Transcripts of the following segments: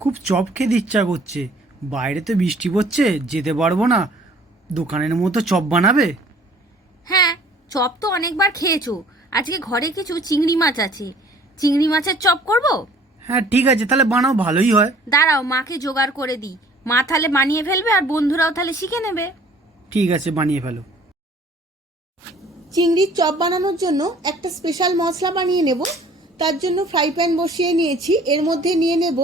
খুব চপ খেতে ইচ্ছা করছে। বাইরে তো বৃষ্টি পড়ছে যেতে পারব না। দোকানের মতো চপ বানাবে? হ্যাঁ চপ তো অনেকবার খেয়েছো। আজকে ঘরে কিছু চিংড়ি মাছ আছে। চিংড়ি মাছের চপ করব? হ্যাঁ ঠিক আছে তাহলে বানাও ভালোই হয়। দাঁড়াও মাকে জোগাড় করে দিই। মা তাহলে বানিয়ে ফেলবে আর বন্ধুরাও তাহলে শিখে নেবে। ঠিক আছে বানিয়ে ফেলো। চিংড়ির চপ বানানোর জন্য একটা স্পেশাল মশলা বানিয়ে নেব। তার জন্য ফ্রাই প্যান বসিয়ে নিয়েছি। এর মধ্যে নিয়ে নেব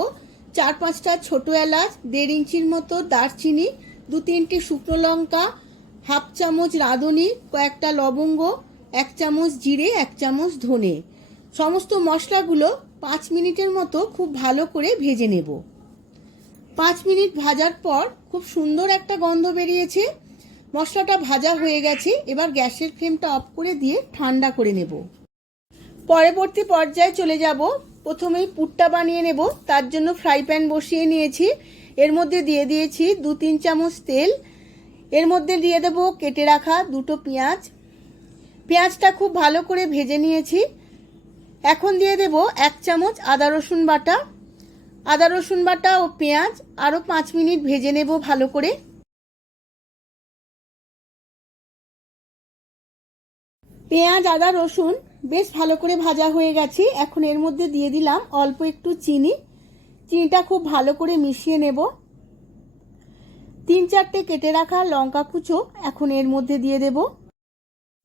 চার পাঁচটা ছোট এলাচ, দেড় ইঞ্চির মতো দারচিনি, দু তিনটে শুকনো লঙ্কা, হাফ চামচ রাঁধুনি, কয়েকটা লবঙ্গ, এক চামচ জিরে, এক চামচ ধনে। সমস্ত মশলাগুলো পাঁচ মিনিটের মতো খুব ভালো করে ভেজে নেব। পাঁচ মিনিট ভাজার পর খুব সুন্দর একটা গন্ধ বেরিয়েছে। মশলাটা ভাজা হয়ে গেছে, এবার গ্যাসের ফ্লেমটা অফ করে দিয়ে ঠান্ডা করে নেব। পরবর্তী পর্যায়ে চলে যাব প্রথমেই পুরটা বানিয়ে নেব। তার জন্য ফ্রাই প্যান বসিয়ে নিয়েছি। এর মধ্যে দিয়ে দিয়েছি দু তিন চামচ তেল। এর মধ্যে দিয়ে দেব কেটে রাখা দুটো পেঁয়াজ। পেঁয়াজটা খুব ভালো করে ভেজে নিয়েছি। এখন দিয়ে দেব এক চামচ আদা রসুন বাটা। আদা রসুন বাটা ও পেঁয়াজ আরও পাঁচ মিনিট ভেজে নেব ভালো করে। পেঁয়াজ, আদা, রসুন বেশ ভালো করে ভাজা হয়ে গেছে। এখন এর মধ্যে দিয়ে দিলাম অল্প একটু চিনি। চিনিটা খুব ভালো করে মিশিয়ে নেব। তিন চারটে কেটে রাখা লঙ্কা কুচো এখন এর মধ্যে দিয়ে দেব।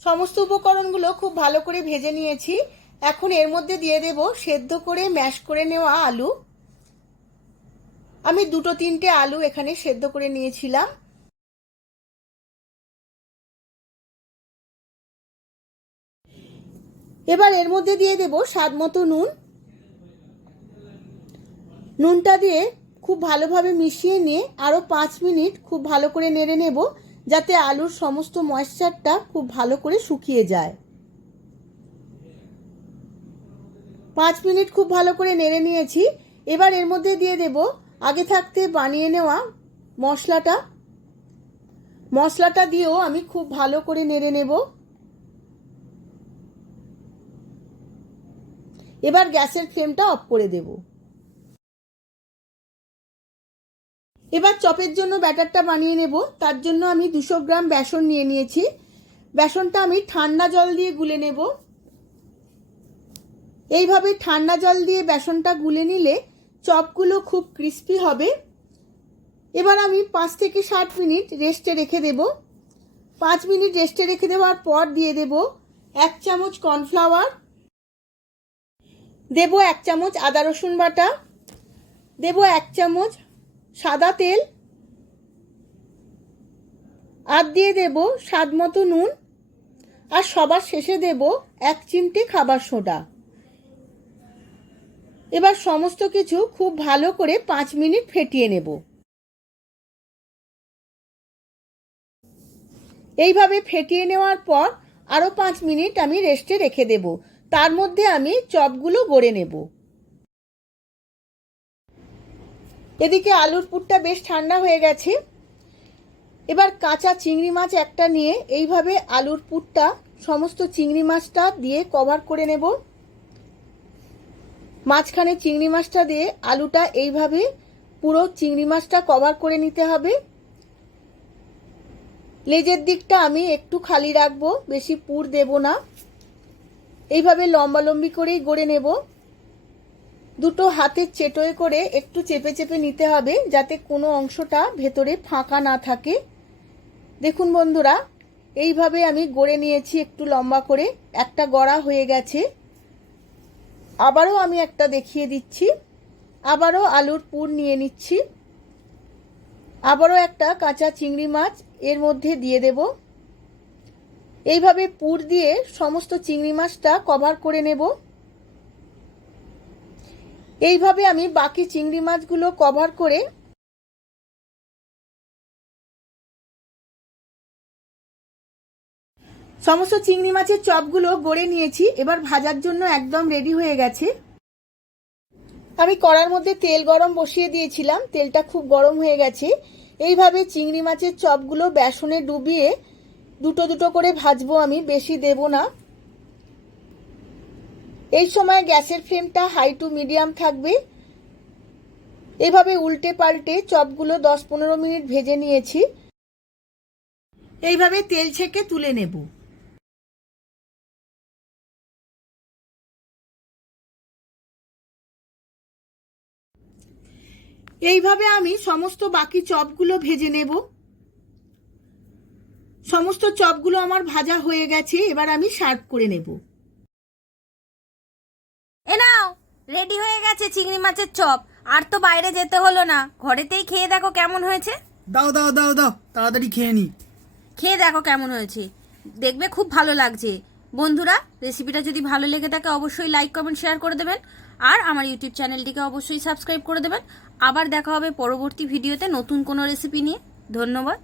সমস্ত উপকরণগুলো খুব ভালো করে ভেজে নিয়েছি। এখন এর মধ্যে দিয়ে দেব সেদ্ধ করে ম্যাশ করে নেওয়া আলু। আমি দুটো তিনটে আলু এখানে সেদ্ধ করে নিয়েছিলাম। এবার এর মধ্যে দিয়ে দেব স্বাদ মতো নুন। নুনটা দিয়ে খুব ভালোভাবে মিশিয়ে নিয়ে আরও পাঁচ মিনিট খুব ভালো করে নেড়ে নেব, যাতে আলুর সমস্ত ময়েশ্চারটা খুব ভালো করে শুকিয়ে যায়। পাঁচ মিনিট খুব ভালো করে নেড়ে নিয়েছি। এবার এর মধ্যে দিয়ে দেব আগে থাকতে বানিয়ে নেওয়া মশলাটা। মশলাটা দিয়েও আমি খুব ভালো করে নেড়ে নেব। এবার গ্যাসের ফ্লেমটা অফ করে দেব। এবার চপের জন্য ব্যাটারটা বানিয়ে নেব। তার জন্য আমি দুশো গ্রাম বেসন নিয়ে নিয়েছি। বেসনটা আমি ঠান্ডা জল দিয়ে গুলে নেব। এইভাবে ঠান্ডা জল দিয়ে বেসনটা গুলে নিলে চপগুলো খুব ক্রিস্পি হবে। এবার আমি পাঁচ থেকে ষাট মিনিট রেস্টে রেখে দেব। পাঁচ মিনিট রেস্টে রেখে দেওয়ার পর দিয়ে দেব এক চামচ কর্নফ্লাওয়ার। দেব এক চামচ আদা রসুন বাটা, দেব এক চামচ সাদা তেল, আর দিয়ে দেব স্বাদ মতো নুন, আর সবার শেষে দেব এক চিমটে খাবার সোডা। এবার সমস্ত কিছু খুব ভালো করে পাঁচ মিনিট ফেটিয়ে নেব। এইভাবে ফেটিয়ে নেওয়ার পর আরও পাঁচ মিনিট আমি রেস্টে রেখে দেব। তার মধ্যে আমি চপগুলো গড়ে নেব। এদিকে আলুর পুরটা বেশ ঠান্ডা হয়ে গেছে। এবার কাঁচা চিংড়ি মাছ একটা নিয়ে এইভাবে আলুর পুরটা সমস্ত চিংড়ি মাছটা দিয়ে কভার করে নেব। মাঝখানে চিংড়ি মাছটা দিয়ে আলুটা এইভাবে পুরো চিংড়ি মাছটা কভার করে নিতে হবে। লেজের দিকটা আমি একটু খালি রাখব, বেশি পুর দেব না। এইভাবে লম্বালম্বি করেই গড়ে নেব। দুটো হাতের চেটোয় করে একটু চেপে চেপে নিতে হবে যাতে কোনো অংশটা ভেতরে ফাঁকা না থাকে। দেখুন বন্ধুরা, এইভাবে আমি গড়ে নিয়েছি একটু লম্বা করে। একটা গড়া হয়ে গেছে। আবারও আমি একটা দেখিয়ে দিচ্ছি। আবারও আলুর পুর নিয়ে নিচ্ছি। আবারও একটা কাঁচা চিংড়ি মাছ এর মধ্যে দিয়ে দেব। এইভাবে পুর দিয়ে সমস্ত চিংড়ি মাছটা কভার করে নেব। এইভাবে আমি বাকি চিংড়ি মাছগুলো কভার করে সমস্ত চিংড়ি মাছের চপগুলো গড়ে নিয়েছি। এবার ভাজার জন্য একদম রেডি হয়ে গেছে। আমি কড়ার মধ্যে তেল গরম বসিয়ে দিয়েছিলাম। তেলটা খুব গরম হয়ে গেছে। এইভাবে চিংড়ি মাছের চপগুলো বেসনে ডুবিয়ে দুটো দুটো করে ভাজবো আমি, বেশি দেব না। এই সময় গ্যাসের ফ্লেমটা হাই টু মিডিয়াম থাকবে। এভাবে উল্টে পাল্টে চপগুলো দশ পনেরো মিনিট ভেজে নিয়েছি। এইভাবে তেল ছেঁকে তুলে নেব। এইভাবে আমি সমস্ত বাকি চপগুলো ভেজে নেব। সমস্ত চপগুলো আমার ভাজা হয়ে গেছে এবার আমি সার্ভ করে নেব। এ নাও রেডি হয়ে গেছে চিংড়ি মাছের চপ। আর তো বাইরে যেতে হলো না। ঘরেতেই খেয়ে দেখো কেমন হয়েছে। দাও দাও দাও দাও তাড়াতাড়ি খেয়ে নি। খেয়ে দেখো কেমন হয়েছে। দেখবে খুব ভালো লাগছে। বন্ধুরা রেসিপিটা যদি ভালো লেগে থাকে অবশ্যই লাইক কমেন্ট শেয়ার করে দেবেন। আর আমার ইউটিউব চ্যানেলটিকে অবশ্যই সাবস্ক্রাইব করে দেবেন। আবার দেখা হবে পরবর্তী ভিডিওতে নতুন কোনো রেসিপি নিয়ে। ধন্যবাদ।